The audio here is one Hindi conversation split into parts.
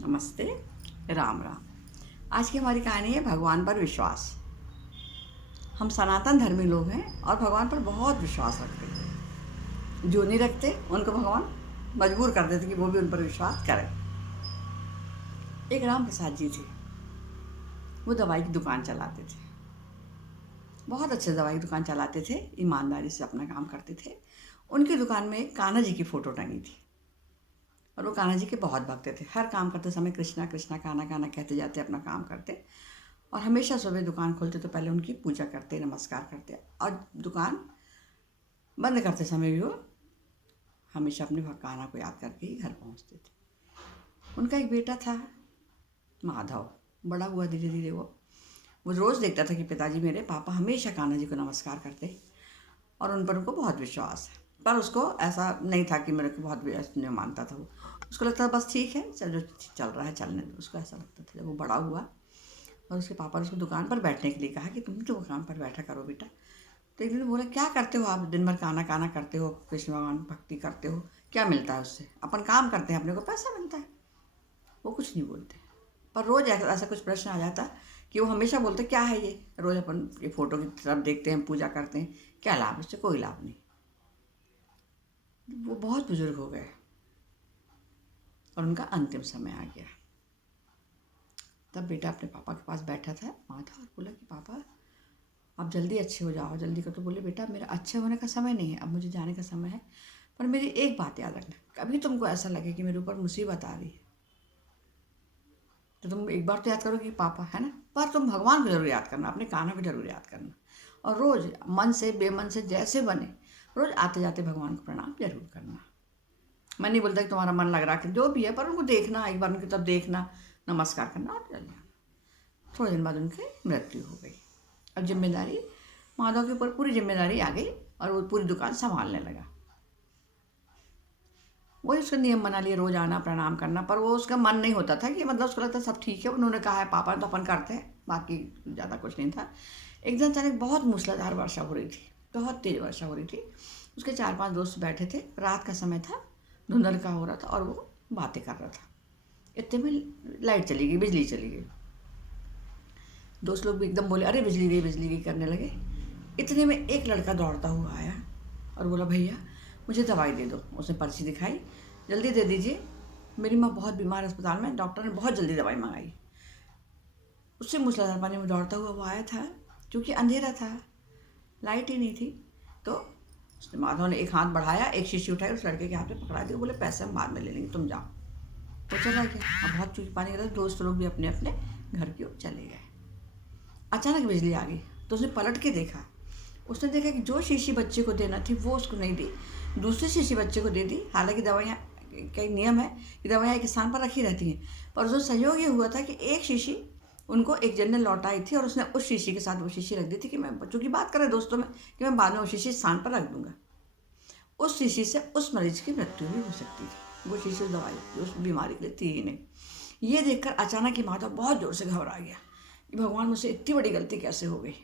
नमस्ते। राम राम। आज की हमारी कहानी है भगवान पर विश्वास। हम सनातन धर्मी लोग हैं और भगवान पर बहुत विश्वास रखते हैं। जो नहीं रखते उनको भगवान मजबूर कर देते कि वो भी उन पर विश्वास करें। एक राम प्रसाद जी थे। वो दवाई की दुकान चलाते थे। बहुत अच्छे दवाई की दुकान चलाते थे, ईमानदारी से अपना काम करते थे। उनकी दुकान में एक कान्हा जी की फ़ोटो टंगी थी और वो कान्हा जी के बहुत भक्त थे। हर काम करते समय कृष्णा कृष्णा कान्हा कान्हा कहते जाते, अपना काम करते। और हमेशा सुबह दुकान खोलते तो पहले उनकी पूजा करते, नमस्कार करते, और दुकान बंद करते समय भी वो हमेशा अपने कान्हा को याद करके ही घर पहुंचते थे। उनका एक बेटा था माधव। बड़ा हुआ धीरे धीरे। वो रोज़ देखता था कि पिताजी मेरे पापा हमेशा कान्हा जी को नमस्कार करते और उन पर उनको बहुत विश्वास है। पर उसको ऐसा नहीं था कि मेरे को बहुत नहीं मानता था वो। उसको लगता था बस ठीक है, चल जो चल रहा है चलने दो। उसको ऐसा लगता था। जब वो बड़ा हुआ और उसके पापा ने उसको दुकान पर बैठने के लिए कहा कि तुम तो दुकान पर बैठा करो बेटा। तो एक दिन बोला, क्या करते हो आप? दिन भर काना काना करते हो, कृष्ण भगवान भक्ति करते हो, क्या मिलता है उससे? अपन काम करते हैं, अपने को पैसा मिलता है। वो कुछ नहीं बोलते। पर रोज़ ऐसा कुछ प्रश्न आ जाता कि वो हमेशा बोलते क्या है ये? रोज़ अपन ये फ़ोटो की तरफ देखते हैं, पूजा करते हैं, क्या लाभ? इससे कोई लाभ नहीं। वो बहुत बुजुर्ग हो गए और उनका अंतिम समय आ गया। तब बेटा अपने पापा के पास बैठा था माथा और बोला कि पापा आप जल्दी अच्छे हो जाओ, जल्दी करो। तो बोले, बेटा मेरा अच्छे होने का समय नहीं है, अब मुझे जाने का समय है। पर मेरी एक बात याद रखना, कभी तुमको ऐसा लगे कि मेरे ऊपर मुसीबत आ रही है तो तुम एक बार तो याद करो कि पापा है ना, पर तुम भगवान को जरूर याद करना, अपने कान्हा को जरूर याद करना। और रोज़ मन से बेमन से जैसे बने रोज़ आते जाते भगवान को प्रणाम जरूर करना। मैं नहीं बोलता कि तुम्हारा मन लग रहा है जो भी है, पर उनको देखना, एक बार उनकी तरफ देखना, नमस्कार करना और चल जाना। थोड़े दिन बाद उनकी मृत्यु हो गई। अब जिम्मेदारी माधव के ऊपर पूरी जिम्मेदारी आ गई और वो पूरी दुकान संभालने लगा। वही उसका नियम बना लिया, रोज आना प्रणाम करना। पर वो उसका मन नहीं होता था कि मतलब उसको लगता सब ठीक है, उन्होंने कहा है पापा तो अपन करते हैं, बाकी ज़्यादा कुछ नहीं था। एक दिन अचानक बहुत मूसलाधार वर्षा हो रही थी, बहुत तेज़ वर्षा हो रही थी। उसके 4-5 दोस्त बैठे थे, रात का समय था, धुंधल का हो रहा था और वो बातें कर रहा था। इतने में लाइट चली गई, बिजली चली गई। दोस्त लोग भी एकदम बोले, अरे बिजली गई करने लगे। इतने में एक लड़का दौड़ता हुआ आया और बोला, भैया मुझे दवाई दे दो। उसने पर्ची दिखाई, जल्दी दे दीजिए, मेरी माँ बहुत बीमार है अस्पताल में, डॉक्टर ने बहुत जल्दी दवाई मंगाई। उससे मूसलाधार पानी में दौड़ता हुआ वो आया था। क्योंकि अंधेरा था, लाइट ही नहीं थी, तो उसने माधव ने एक हाथ बढ़ाया, एक शीशी उठाई, उस लड़के के हाथ में पकड़ा दी। बोले, पैसे हम बाद में ले लेंगे, तुम जाओ। तो चला गया। अब बहुत चूंकि पानी गिरा, दोस्त लोग भी अपने अपने घर की ओर चले गए। अचानक बिजली आ गई तो उसने पलट के देखा। उसने देखा कि जो शीशी बच्चे को देना थी वो उसको नहीं दी, दूसरी शीशी बच्चे को दे दी। हालांकि दवाइयाँ का नियम है कि दवाइयाँ एक स्थान पर रखी रहती हैं, पर उसमें संयोग ये हुआ था कि एक शीशी उनको एक जन ने लौटाई थी और उसने उस शीशी के साथ वो शीशी रख दी थी कि मैं बच्चों की बात करें दोस्तों में कि मैं बाद में वो शीशी स्थान पर रख दूंगा। उस शीशी से उस मरीज की मृत्यु भी हो सकती थी। वो शीशी उस दवाई उस बीमारी के लिए थी ही नहीं। ये देखकर अचानक ही माधव बहुत ज़ोर से घबरा गया कि भगवान मुझसे इतनी बड़ी गलती कैसे हो गई।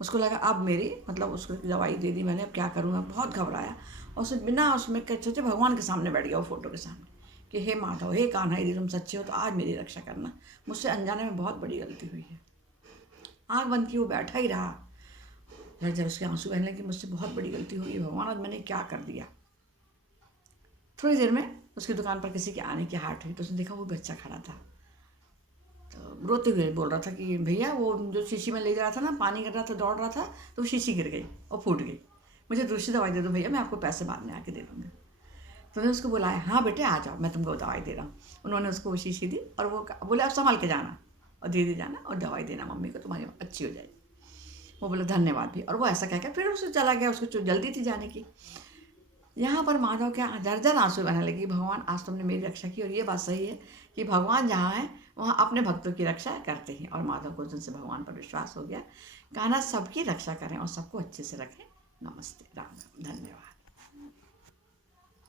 उसको लगा अब मेरी मतलब उसको दवाई दे दी मैंने, अब क्या करूँगा। बहुत घबराया और उसने बिना उसमें सोचे भगवान के सामने बैठ गया, वो फोटो के सामने, कि हे माधव, हे कान्हा, यदि तुम सच्चे हो तो आज मेरी रक्षा करना, मुझसे अनजाने में बहुत बड़ी गलती हुई है। आँख बंद की वो बैठा ही रहा। जब उसके आंसू बहने लगे, मुझसे बहुत बड़ी गलती हुई भगवान, आज मैंने क्या कर दिया। थोड़ी देर में उसकी दुकान पर किसी के आने की हाट हुई तो उसने देखा वो बच्चा खड़ा था। तो रोते हुए बोल रहा था कि भैया वो जो शीशी में ले जा रहा था ना, पानी गिर रहा था, दौड़ रहा था, तो वो शीशी गिर गई और फूट गई। मुझे दूसरी दवाई दे दो भैया, मैं आपको पैसे बाद में आके दे दूँगा। तो मैंने उसको बुलाया, हाँ बेटे आ जाओ, मैं तुमको दवाई दे रहा हूँ। उन्होंने उसको वो शीशी दी और वो बोले आप संभाल के जाना और धीरे जाना और दवाई देना मम्मी को, तुम्हारी अच्छी हो जाएगी। वो बोले धन्यवाद भी, और वो ऐसा कहकर फिर उससे चला गया। उसको जल्दी थी जाने की। यहाँ पर माधव क्या जर्जर आंसू बहने लगी, भगवान आज तुमने मेरी रक्षा की। और ये बात सही है कि भगवान जहाँ है वहाँ अपने भक्तों की रक्षा करते हैं। और माधव को उस दिन से भगवान पर विश्वास हो गया। कान्हा सबकी रक्षा करें और सबको अच्छे से रखें। नमस्ते, राम राम, धन्यवाद।